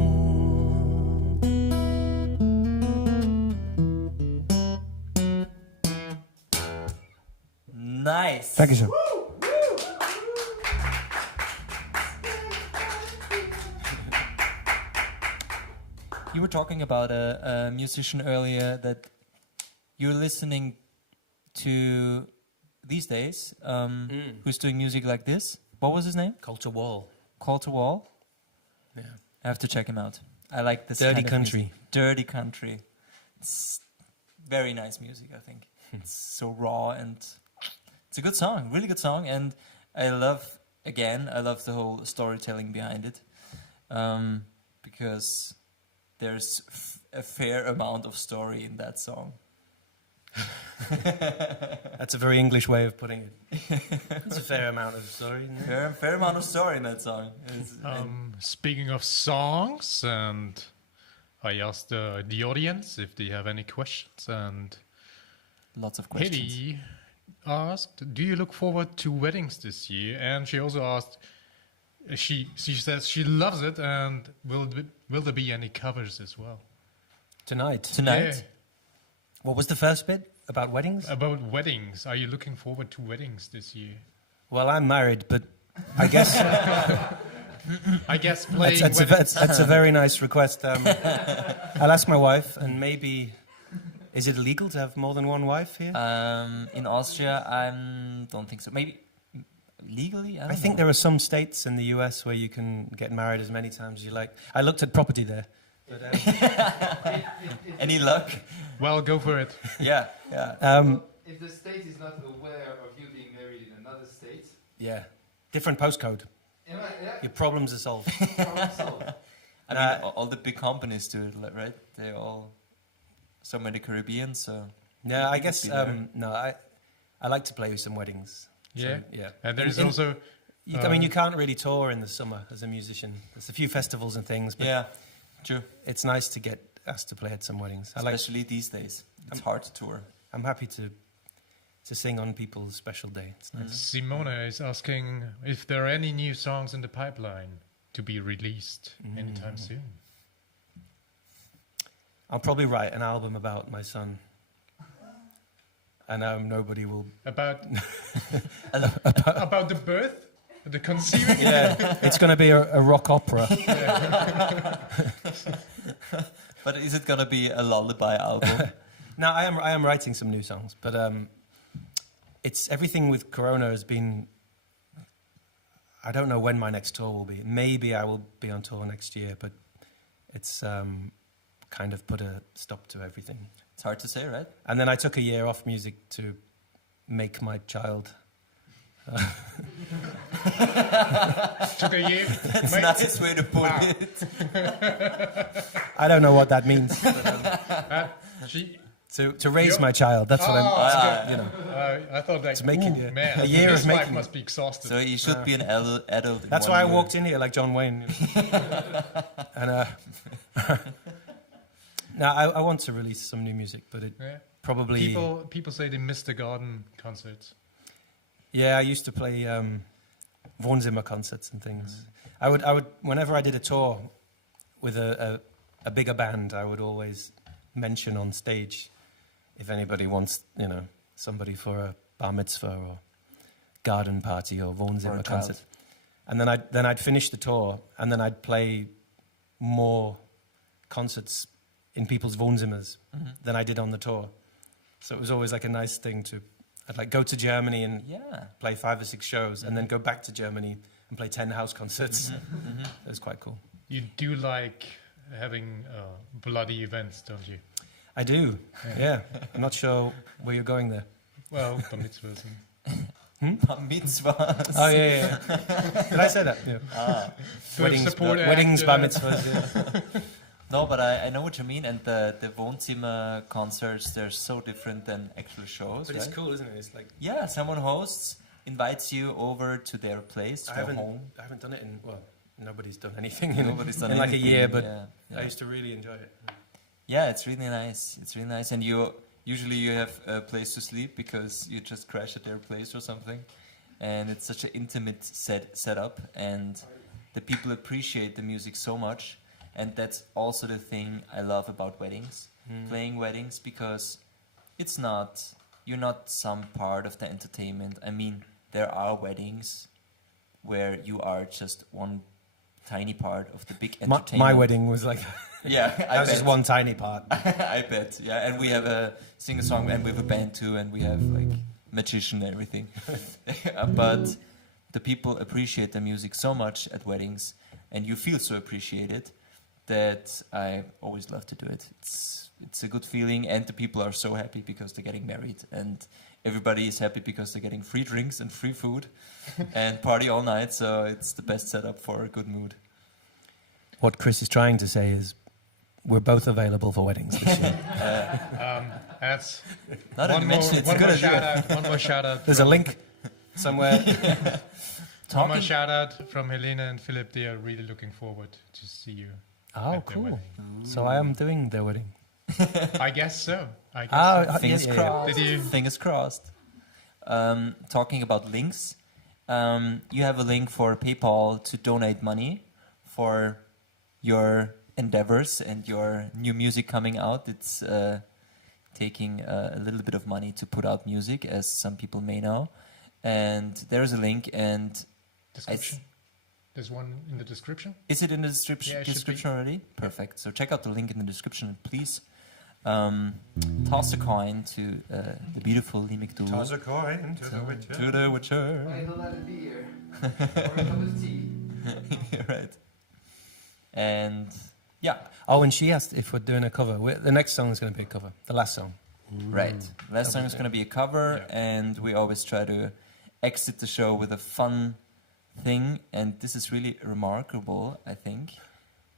Nice. Dankeschön. You were talking about a musician earlier that you're listening to these days, who's doing music like this. What was his name? Culture Wall. Culture Wall. Yeah. I have to check him out. I like this Dirty kind of Country. music. Dirty Country. It's very nice music, I think. It's so raw and it's a good song, really good song. And I love the whole storytelling behind it, because there's a fair amount of story in that song. That's a very English way of putting it. It's a fair amount of story. Isn't it? Fair amount of story in that song. Speaking of songs, and I asked the audience if they have any questions, and Lots of questions. Hedy asked, "Do you look forward to weddings this year?" And she also asked, she says she loves it, and will there be any covers as well? Tonight. Tonight? Yeah. What was the first bit? About weddings? About weddings. Are you looking forward to weddings this year? Well, I'm married, but I guess I guess playing that's a very nice request. I'll ask my wife, and maybe... Is it illegal to have more than one wife here? In Austria, I don't think so. Maybe legally? I I don't think know. there are some states in the US where you can get married as many times as you like. I looked at property there. But, Any luck? Well, go for it. Yeah. If the state is not aware of you being married in another state, yeah. Different postcode. yeah, Your problems are solved. problem solved. I mean, all the big companies do it, right? They all... So many Caribbean, so... Yeah, I guess, be there. no, I like to play with some weddings. So, Yeah. yeah. And there's In- also... I mean, you can't really tour in the summer as a musician. There's a few festivals and things, but Yeah, true. it's nice to get asked to play at some weddings. Especially these days. It's hard to tour. I'm happy to sing on people's special day. It's nice. Simona is asking if there are any new songs in the pipeline to be released anytime soon. I'll probably write an album about my son. And nobody will... About about the birth, the conceiving. Yeah, it's going to be a rock opera. But is it gonna be a lullaby album? No, I am writing some new songs, but it's everything with Corona has been... I don't know when my next tour will be. Maybe I will be on tour next year, but it's kind of put a stop to everything. It's hard to say, right? And then I took a year off music to make my child. Took a year. That's a nice way to put it. I don't know what that means. She, To raise my child, that's what I'm... You know, I thought that. To make it, yeah. Man, A year his of life making must be exhausted. So you should be an adult. In that's one why I year. walked in here like John Wayne. And now I want to release some new music, but it Yeah. probably... People say they miss the garden concerts. Yeah, I used to play Wohnzimmer concerts and things. I would whenever I did a tour with a bigger band, I would always mention on stage if anybody wants, somebody for a bar mitzvah or garden party or Or a Wohnzimmer child. concert. And then I'd finish the tour, and then I'd play more concerts in people's Wohnzimmers than I did on the tour. So it was always like a nice thing to... I'd like go to Germany and Yeah. play 5 or 6 shows, and then go back to Germany and play 10 house concerts. It was quite cool. You do like having bloody events, don't you? I do, yeah. I'm not sure where you're going there. Well, bar mitzvahs Bar mitzvahs. Oh, yeah. Did I say that? Yeah. To support weddings, act, bar mitzvahs, yeah. No, but I know what you mean. And the Wohnzimmer concerts, they're so different than actual shows. But it's right? cool, isn't it? It's like... Yeah, someone hosts, invites you over to their place, to I their haven't, home. I haven't done it in... Well, nobody's done anything in, Nobody's done in like a anything, year, but yeah. I used to really enjoy it. Yeah, it's really nice. It's really nice, and you have a place to sleep because you just crash at their place or something, and it's such an intimate setup, and the people appreciate the music so much, and that's also the thing I love about weddings, playing weddings, because you're not some part of the entertainment. I mean, there are weddings where you are just one tiny part of the big entertainment. My wedding was like Yeah, that was just one tiny part. I bet. Yeah, and we have a singer-song, and we have a band too, and we have like magician and everything. But the people appreciate the music so much at weddings, and you feel so appreciated that I always love to do it. It's a good feeling, and the people are so happy because they're getting married, and everybody is happy because they're getting free drinks and free food and party all night. So it's the best setup for a good mood. What Chris is trying to say is, we're both available for weddings this year. That's Now that you mention it, it's a one good more idea. shout out. One more shout out. There's a link somewhere. One more shout out from Helena and Philip. They are really looking forward to see you. Oh, at their cool. wedding. So I am doing their wedding. I guess so. Fingers yeah. crossed. Did you- Fingers crossed. Talking about links, you have a link for PayPal to donate money for your endeavors and your new music coming out. It's taking a little bit of money to put out music, as some people may know. And there's a link, and Description. There's one in the description. is it in the description, Yeah, it should description already? Perfect. So check out the link in the description, and please toss a coin to the beautiful Lee MacDougall. Toss a coin to the witcher. To the Witcher. I don't have a beer or a cup of tea. Right. And yeah, Oh, and she asked if we're doing a cover. The next song is going to be a cover. The last song. right. Last song is going to be a cover, Yeah. and we always try to exit the show with a fun thing, and this is really remarkable, I think.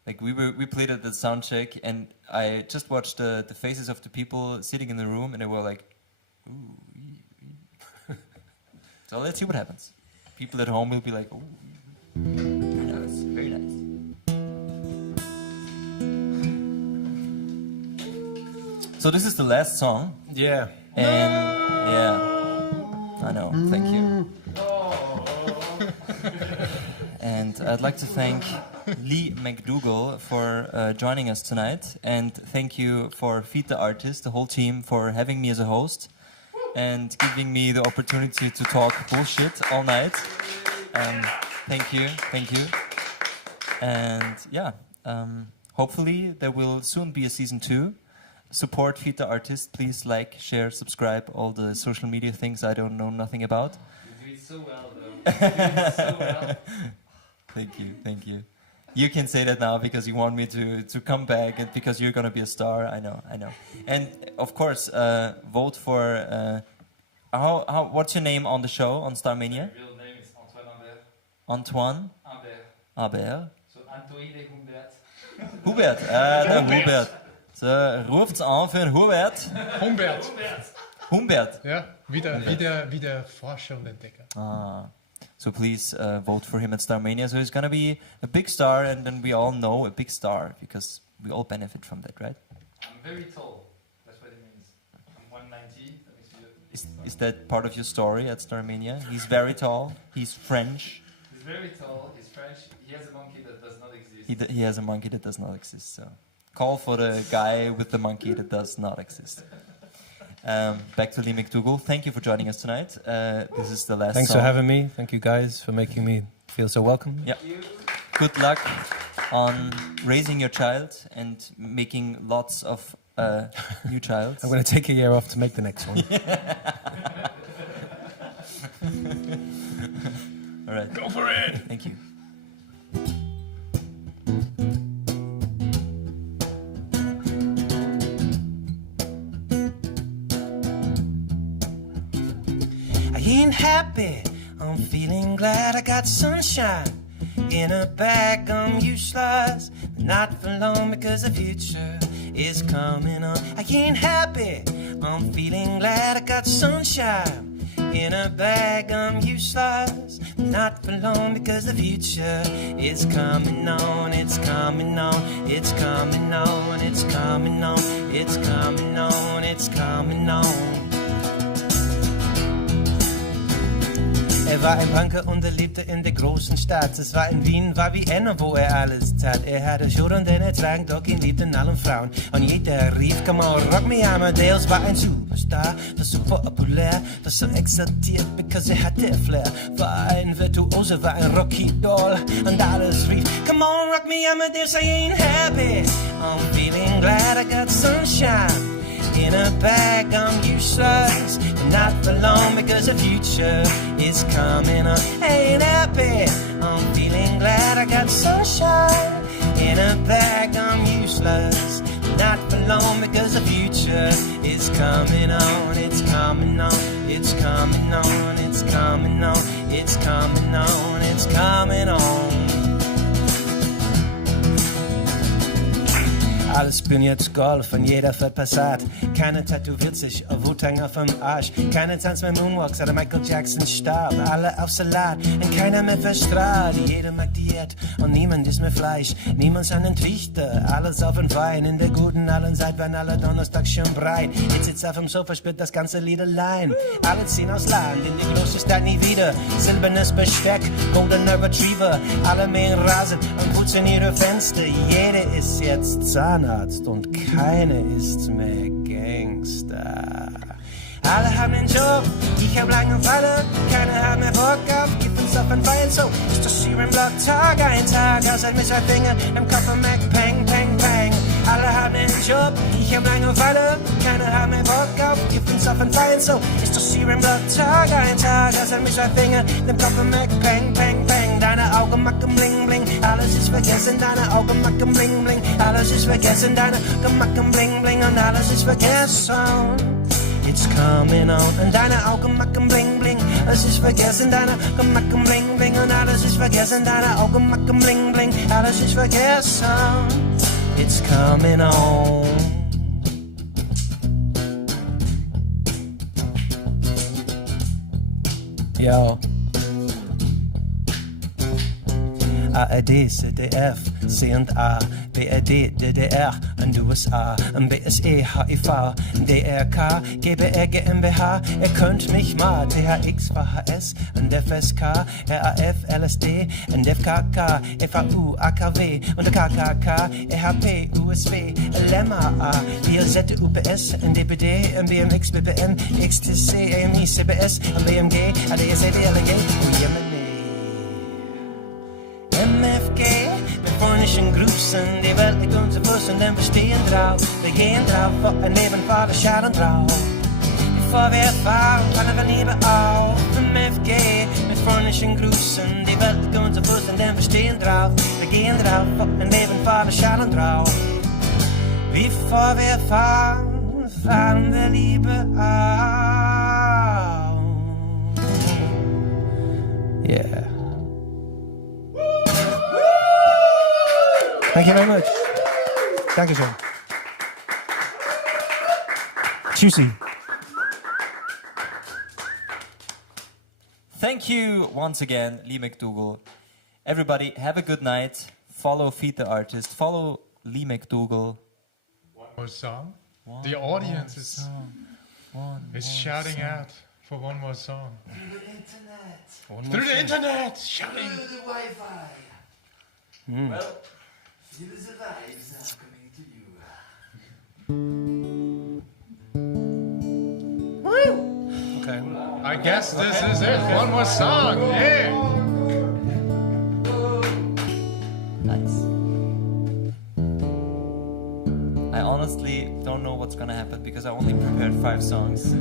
Like we played at the sound check, and I just watched the faces of the people sitting in the room, and they were like, ooh. So let's see what happens. People at home will be like, ooh. Very nice, very nice. So this is the last song, Yeah. and yeah, I know, thank you. And I'd like to thank Lee MacDougall for joining us tonight, and thank you for Feed the Artist, the whole team, for having me as a host and giving me the opportunity to talk bullshit all night. Thank you, thank you. And yeah, hopefully there will soon be a season 2. Support Feed the Artist, please like, share, subscribe, all the social media things I don't know nothing about. You do it so well, though. You do it so well. Thank you, thank you. You can say that now because you want me to come back, and because you're gonna be a star. I know. And of course, vote for. What's your name on the show on Starmania? My real name is Antoine Ambert. Antoine Ambert. Aber. So Antoine Humbert. Hubert, der Hubert. So, ruft's an für den Hubert. Humbert. Humbert. Ja, wie der Forscher und Entdecker. So please vote for him at Starmania. So he's gonna be a big star, and then we all know a big star because we all benefit from that, right? I'm very tall. That's what it means. I'm 190. Let me see that. Is that part of your story at Starmania? He's very tall. He's French. He's very tall. He's French. He has a monkey that does not exist. He has a monkey that does not exist. So call for the guy with the monkey that does not exist. Back to Lee MacDougall. Thank you for joining us tonight. This is the last Thanks song. for having me. Thank you guys for making me feel so welcome. Yeah. Good luck on raising your child and making lots of new child. I'm going to take a year off to make the next one. All right. Go for it! Thank you. I ain't happy, I'm feeling glad I got sunshine in a bag. I'm useless, but not for long because the future is coming on. I ain't happy, I'm feeling glad I got sunshine in a bag. I'm useless, but not for long, because the future is coming on, it's coming on, it's coming on, it's coming on, it's coming on, it's coming on. Er war ein Punker und er lebte in der großen Stadt. Es war in Wien, war Vienna, wo er alles tat. Er hatte Schuhe, den er trank, doch ihn liebten allen Frauen. Und jeder rief, come on, rock me, Amadeus war ein Superstar. Das super populär, das so exaltiert, because er hatte Flair. War ein Virtuose, war ein Rocky-Doll. Und alles rief, come on, rock me, Amadeus, I ain't happy. I'm feeling glad I got sunshine. In a bag, I'm useless, but not for long, because the future is coming on. Ain't happy, I'm feeling glad I got sunshine. In a bag, I'm useless, but not for long, because the future is coming on. It's coming on, it's coming on, it's coming on, it's coming on, it's coming on. Alles bin jetzt Golf und jeder fährt Passat. Keiner tätowiert sich auf Wu-Tang auf dem Arsch. Keiner tanzt mehr Moonwalks oder Michael Jackson starb. Alle auf Salat und keiner mehr verstrahlt. Jeder mag Diät und niemand isst mehr Fleisch. Niemand an den Trichter, alles auf den Wein. In der guten allen Zeit werden alle Donnerstag schon breit. Jetzt sitzt auf dem Sofa, spielt das ganze Lied allein. Alle ziehen aus Land in die große Stadt nie wieder. Silbernes Besteck, goldener Retriever. Alle mähen Rasen und putzen ihre Fenster. Jeder ist jetzt Zahnarzt und keine ist mehr Gangster. Alle haben einen Job, ich hab Langeweile, keiner hat mehr Bock auf Giftens auf ein Weil. So ist das hier im Block Tag ein Tag, aus ein Finger im Kopf und Mac, peng, peng, peng. Alle haben einen Job, ich hab Langeweile, keiner hat mehr Bock auf Giftens auf ein Weil. So ist das hier im Block Tag ein Tag, aus ein Finger im Kopf und Mac, peng, peng, peng. Deine Augen machen bling, bling, alles ist vergessen. Deine Augen machen bling, bling, alles ist vergessen. Deine Augen machen bling, bling und alles ist vergessen. It's coming on. Und deine Augen machen bling, bling, alles ist vergessen. Deine Augen machen bling, bling und alles ist vergessen. Deine Augen machen bling, bling, alles ist vergessen. It's coming on. Yo. ARD, ZDF, C&A, BRD, DDR, und USA, BSE, HIV, DRK, GBR, GmbH, ihr könnt mich mal, THX, VHS, und FSK, RAF, LSD, und FKK, FAU, AKW, und KKK, EHP, USB, LMA, BLZ, UPS, DBD, BMX, BBM, XTC, AMI, CBS, BMG, ADSD, LG, MFG, mit freundlichen Grüßen, die Welt liegt uns zu Fuß und wir stehen drauf. Wir gehen drauf, vor ein Leben vor der Schaden drauf. Bevor wir fahren, fallen wir lieber auf. MFG, mit freundlichen Grüßen, die Welt liegt uns zu Fuß und wir stehen drauf. Wir gehen drauf, vor ein Leben vor der Schaden drauf. Bevor wir fahren, fahren wir lieber auf. Yeah. Thank you very much. Dankeschön. Tschüssi. Thank you once again, Lee MacDougall. Everybody, have a good night. Follow Feed the Artist. Follow Lee MacDougall. One more song. The audience is shouting out for one more song. Through the internet. Through the internet, shouting. Through the Wi-Fi. Well, feel the vibes are coming to you. Okay. I guess this is it. One more song. Yeah. Nice. I honestly don't know what's gonna happen because I only prepared 5 songs.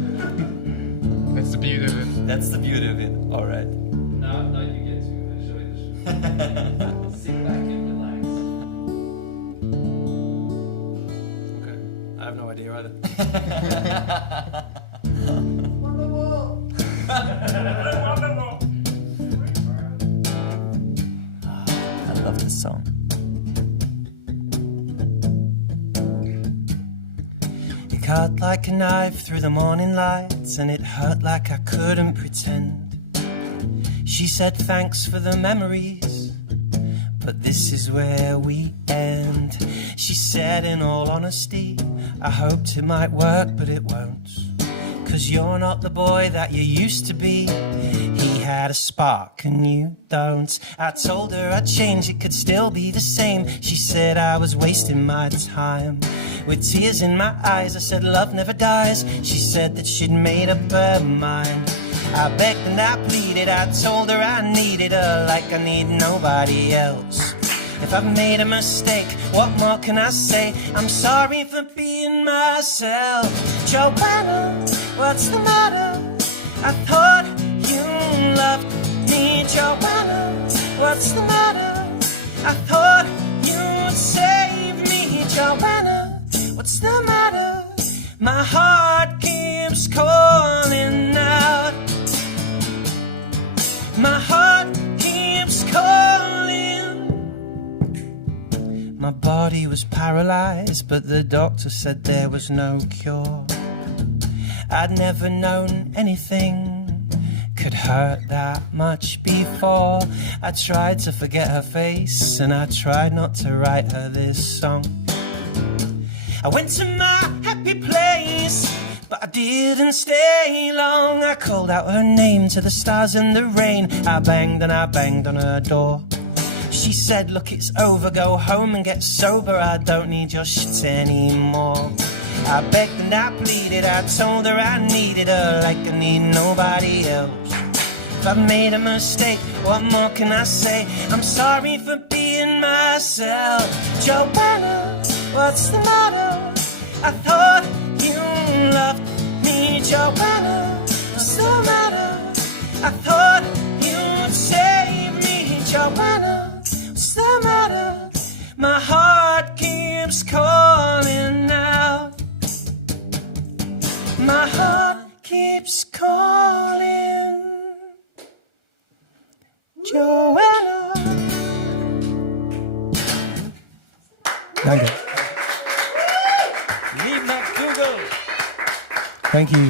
That's the beauty of it. That's the beauty of it. All right. Now you get to enjoy the show. Sit back and relax. Okay. I have no idea either. I love this song. It cut like a knife through the morning lights, and it hurt like I couldn't pretend. She said thanks for the memories, but this is where we end. She said in all honesty, I hoped it might work but it won't, 'cause you're not the boy that you used to be. He had a spark and you don't. I told her I'd change, it could still be the same. She said I was wasting my time. With tears in my eyes I said love never dies. She said that she'd made up her mind. I begged and I pleaded, I told her I needed her like I need nobody else. If I've made a mistake, what more can I say? I'm sorry for being myself. Joanna, what's the matter? I thought you loved me. Joanna, what's the matter? I thought you'd save me. Joanna, what's the matter? My heart keeps calling out. My heart keeps calling. My body was paralyzed, but the doctor said there was no cure. I'd never known anything could hurt that much before. I tried to forget her face, and I tried not to write her this song. I went to my happy place, but I didn't stay long. I called out her name to the stars and the rain. I banged and I banged on her door. She said, look, it's over, go home and get sober. I don't need your shit anymore. I begged and I pleaded, I told her I needed her like I need nobody else. If I've made a mistake, what more can I say? I'm sorry for being myself. Joanna, what's the matter? I thought you loved me. Joanna, what's the matter? I thought you'd save me. Joanna, what's the matter? My heart keeps calling out. My heart keeps calling. Joanna. Thank you. Lee MacDougall. Thank you.